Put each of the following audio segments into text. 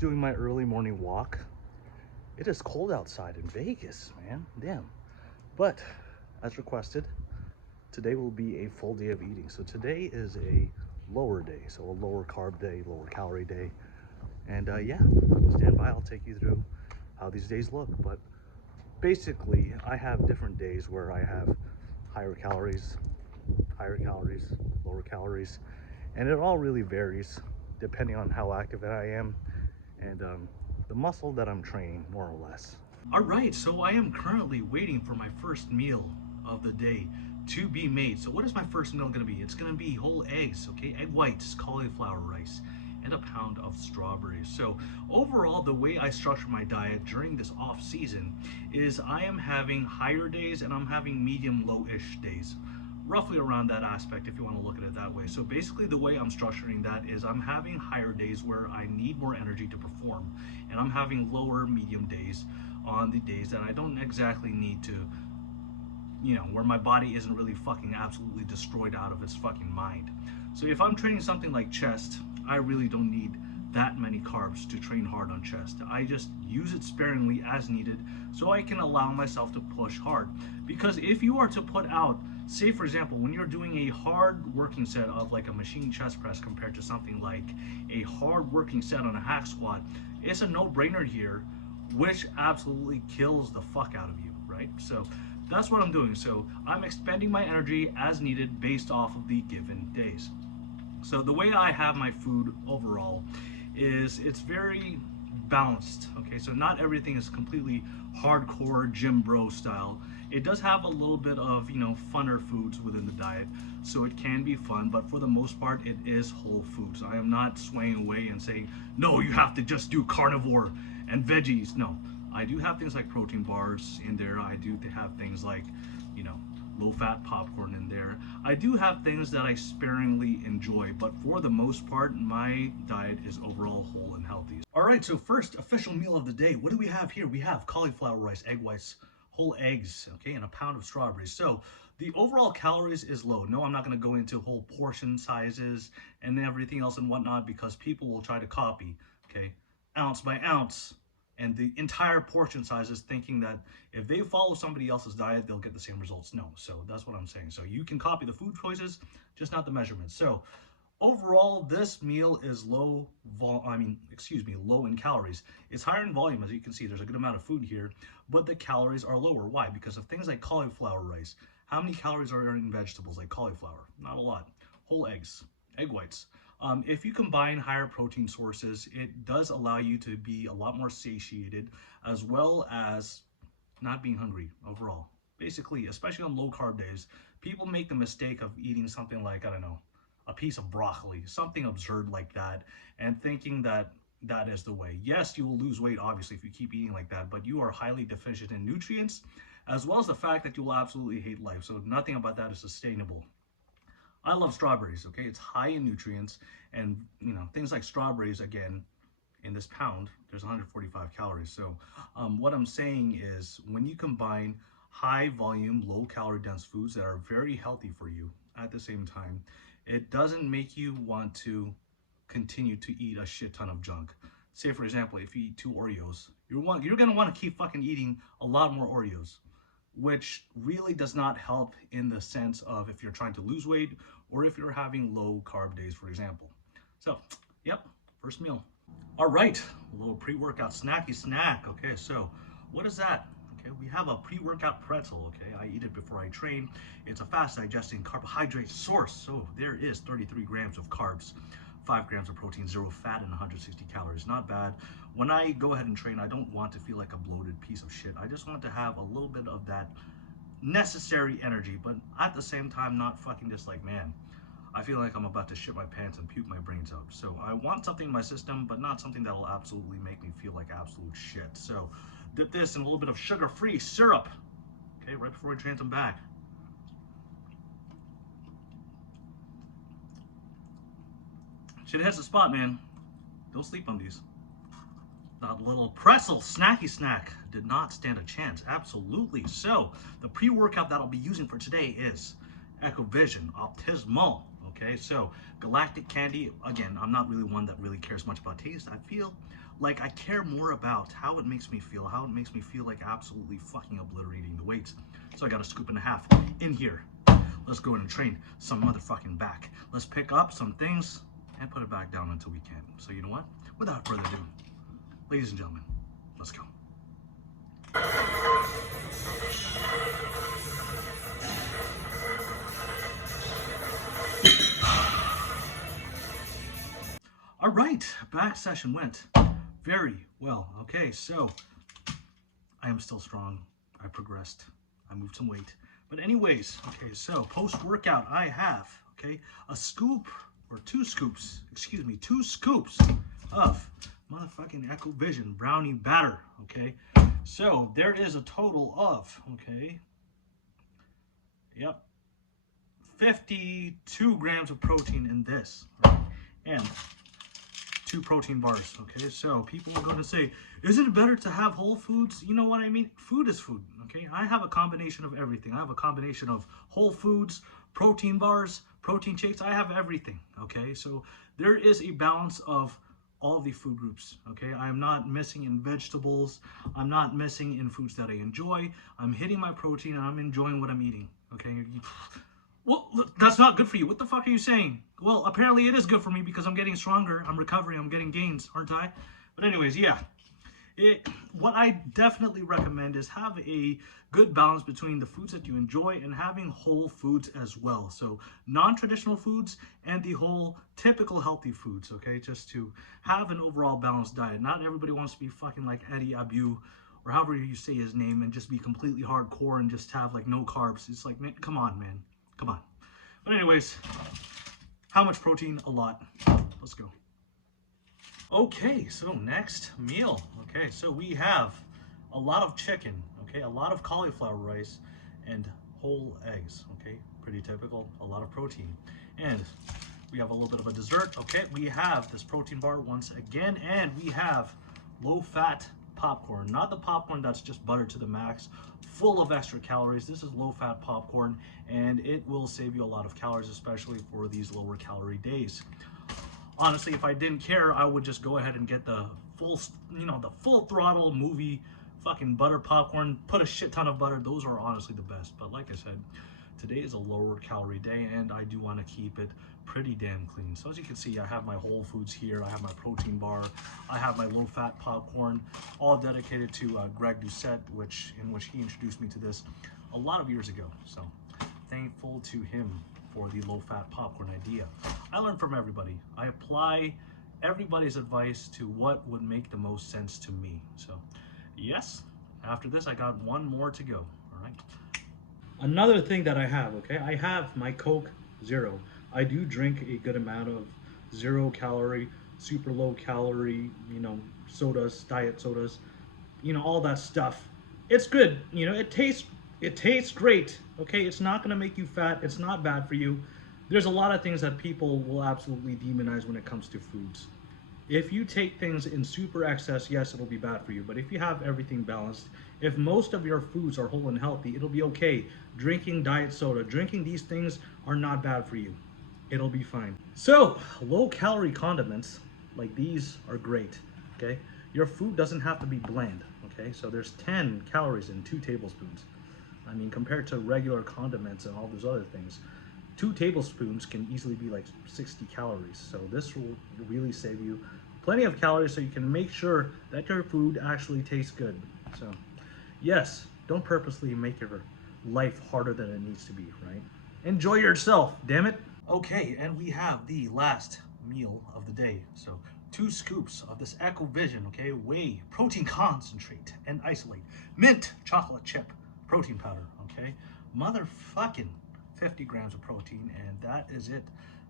just doing my early morning walk. It is cold outside in Vegas, man. Damn. But as requested, today will be a full day of eating. So today is a lower day, so a lower carb day, lower calorie day. And yeah, stand by. I'll take you through how these days look. But basically, I have different days where I have higher calories, lower calories, and it all really varies depending on how active I am and the muscle that I'm training, more or less. All right, so I am currently waiting for my first meal of the day to be made. So what is my first meal gonna be? It's gonna be whole eggs, okay? Egg whites, cauliflower rice, and a pound of strawberries. So overall, the way I structure my diet during this off season is I am having higher days and I'm having medium low-ish days. Roughly around that aspect, if you want to look at it that way. So basically the way I'm structuring that is I'm having higher days where I need more energy to perform, and I'm having lower medium days on the days that I don't exactly need to, where my body isn't really fucking absolutely destroyed out of its fucking mind. So if I'm training something like chest, I really don't need that many carbs to train hard on chest. I just use it sparingly as needed so I can allow myself to push hard. Because if you are to put out, say for example, when you're doing a hard working set of like a machine chest press compared to something like a hard working set on a hack squat, it's a no-brainer here, which absolutely kills the fuck out of you, right? So that's what I'm doing. So I'm expending my energy as needed based off of the given days. So the way I have my food overall is it's very balanced. Okay, so not everything is completely hardcore gym bro style. It does have a little bit of, funner foods within the diet, so it can be fun, but for the most part it is whole foods. I am not swaying away and saying, no, you have to just do carnivore and veggies. No, I do have things like protein bars in there. I do have things like, low-fat popcorn in there. I do have things that I sparingly enjoy, but for the most part, my diet is overall whole and healthy. All right, so first official meal of the day. What do we have here? We have cauliflower rice, egg whites, whole eggs, okay, and a pound of strawberries. So the overall calories is low. No, I'm not gonna go into whole portion sizes and everything else and whatnot because people will try to copy, okay, ounce by ounce, and the entire portion sizes, thinking that if they follow somebody else's diet, they'll get the same results. No, so that's what I'm saying. So you can copy the food choices, just not the measurements. So overall, this meal is low in calories. It's higher in volume, as you can see. There's a good amount of food here, but the calories are lower. Why? Because of things like cauliflower rice. How many calories are in vegetables like cauliflower? Not a lot. Whole eggs, egg whites. If you combine higher protein sources, it does allow you to be a lot more satiated, as well as not being hungry overall. Basically, especially on low carb days, people make the mistake of eating something like, I don't know, a piece of broccoli, something absurd like that, and thinking that that is the way. Yes, you will lose weight, obviously, if you keep eating like that, but you are highly deficient in nutrients, as well as the fact that you will absolutely hate life. So nothing about that is sustainable. I love strawberries, okay? It's high in nutrients, and things like strawberries, again, in this pound, there's 145 calories. So what I'm saying is when you combine high volume, low calorie dense foods that are very healthy for you at the same time, it doesn't make you want to continue to eat a shit ton of junk. Say for example, if you eat 2 Oreos, you're gonna want to keep fucking eating a lot more Oreos, which really does not help in the sense of if you're trying to lose weight or if you're having low carb days, for example. So, yep, first meal. All right, a little pre-workout snacky snack. Okay, so what is that? Okay, we have a pre-workout pretzel. Okay, I eat it before I train. It's a fast digesting carbohydrate source. So there is 33 grams of carbs, 5 grams of protein, 0 fat, and 160 calories. Not bad. When I go ahead and train, I don't want to feel like a bloated piece of shit. I just want to have a little bit of that necessary energy, but at the same time, not fucking just like, man, I feel like I'm about to shit my pants and puke my brains out. So I want something in my system, but not something that will absolutely make me feel like absolute shit. So dip this in a little bit of sugar-free syrup, okay, right before I train some back. Shit hits the spot, man. Don't sleep on these. That little pretzel snacky snack did not stand a chance. Absolutely. So the pre-workout that I'll be using for today is Ecovision Optimal. Okay, so galactic candy. Again, I'm not really one that really cares much about taste. I feel Like, I care more about how it makes me feel, like absolutely fucking obliterating the weights. So I got a scoop and a half in here. Let's go in and train some motherfucking back. Let's pick up some things and put it back down until we can. So you know what? Without further ado, ladies and gentlemen, let's go. All right, back session went very well. Okay, so I am still strong. I progressed. I moved some weight. But anyways, okay, so post-workout, I have, okay, a scoop, or 2 scoops, excuse me, 2 scoops of motherfucking Echo Vision brownie batter, okay? So there is a total of, okay, yep, 52 grams of protein in this, right? And 2 protein bars, okay? So people are going to say, isn't it better to have whole foods? You know what I mean? Food is food, okay? I have a combination of everything. I have a combination of whole foods, protein bars, protein shakes. I have everything, okay? So there is a balance of all the food groups, okay? I'm not missing in vegetables. I'm not missing in foods that I enjoy. I'm hitting my protein and I'm enjoying what I'm eating, okay? Well, that's not good for you. What the fuck are you saying? Well, apparently it is good for me because I'm getting stronger. I'm recovering. I'm getting gains, aren't I? But anyways, yeah. What I definitely recommend is have a good balance between the foods that you enjoy and having whole foods as well. So non-traditional foods and the whole typical healthy foods, okay? Just to have an overall balanced diet. Not everybody wants to be fucking like Eddie Abu or however you say his name and just be completely hardcore and just have like no carbs. It's like, man, come on, man. Come on. But anyways, how much protein? A lot. Let's go. Okay, so next meal. Okay, so we have a lot of chicken, okay, a lot of cauliflower rice, and whole eggs, okay, pretty typical, a lot of protein. And we have a little bit of a dessert, okay, we have this protein bar once again, and we have low-fat popcorn, not the popcorn that's just buttered to the max, full of extra calories. This is low-fat popcorn, and it will save you a lot of calories, especially for these lower calorie days. Honestly, if I didn't care, I would just go ahead and get the full, the full throttle movie fucking butter popcorn, put a shit ton of butter. Those are honestly the best. But like I said, today is a lower calorie day and I do want to keep it pretty damn clean. So as you can see, I have my whole foods here. I have my protein bar. I have my low fat popcorn, all dedicated to Greg Doucette, in which he introduced me to this a lot of years ago. So thankful to him for the low-fat popcorn idea. I learn from everybody. I apply everybody's advice to what would make the most sense to me. So, yes, after this, I got one more to go, all right? Another thing that I have, okay, I have my Coke Zero. I do drink a good amount of zero-calorie, super low-calorie, sodas, diet sodas, all that stuff. It's good, it tastes great, okay? It's not gonna make you fat, it's not bad for you. There's a lot of things that people will absolutely demonize when it comes to foods. If you take things in super excess, yes, it'll be bad for you, but if you have everything balanced, if most of your foods are whole and healthy, it'll be okay. Drinking diet soda, drinking these things are not bad for you. It'll be fine. So, low-calorie condiments, like these, are great, okay? Your food doesn't have to be bland, okay? So there's 10 calories in 2 tablespoons. I mean, compared to regular condiments and all those other things, 2 tablespoons can easily be like 60 calories. So this will really save you plenty of calories so you can make sure that your food actually tastes good. So yes, don't purposely make your life harder than it needs to be, right? Enjoy yourself, damn it. Okay, and we have the last meal of the day. So 2 scoops of this Echo Vision, okay, whey, protein concentrate, and isolate, mint chocolate chip protein powder, okay, motherfucking 50 grams of protein, and that is it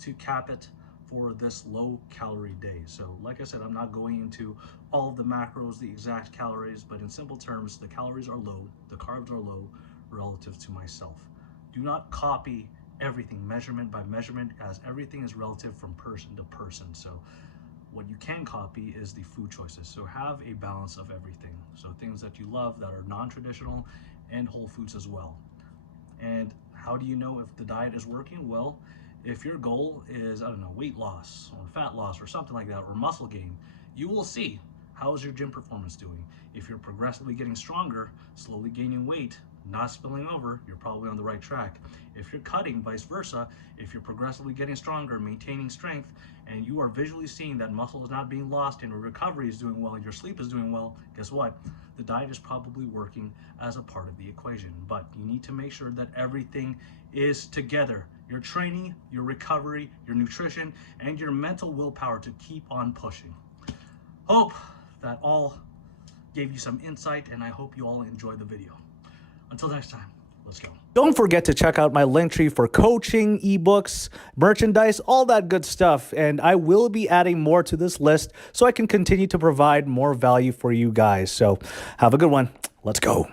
to cap it for this low calorie day. So like I said, I'm not going into all of the macros, the exact calories, but in simple terms, the calories are low, the carbs are low relative to myself. Do not copy everything measurement by measurement, as everything is relative from person to person. So what you can copy is the food choices. So have a balance of everything. So things that you love that are non-traditional and whole foods as well. And how do you know if the diet is working? Well, if your goal is, I don't know, weight loss or fat loss or something like that, or muscle gain, you will see How is your gym performance doing? If you're progressively getting stronger, slowly gaining weight, not spilling over, you're probably on the right track. If you're cutting, vice versa, if you're progressively getting stronger, maintaining strength, and you are visually seeing that muscle is not being lost and your recovery is doing well and your sleep is doing well, guess what? The diet is probably working as a part of the equation. But you need to make sure that everything is together. Your training, your recovery, your nutrition, and your mental willpower to keep on pushing. Hope that all gave you some insight, and I hope you all enjoyed the video. Until next time, let's go. Don't forget to check out my Linktree for coaching, ebooks, merchandise, all that good stuff. And I will be adding more to this list so I can continue to provide more value for you guys. So have a good one. Let's go.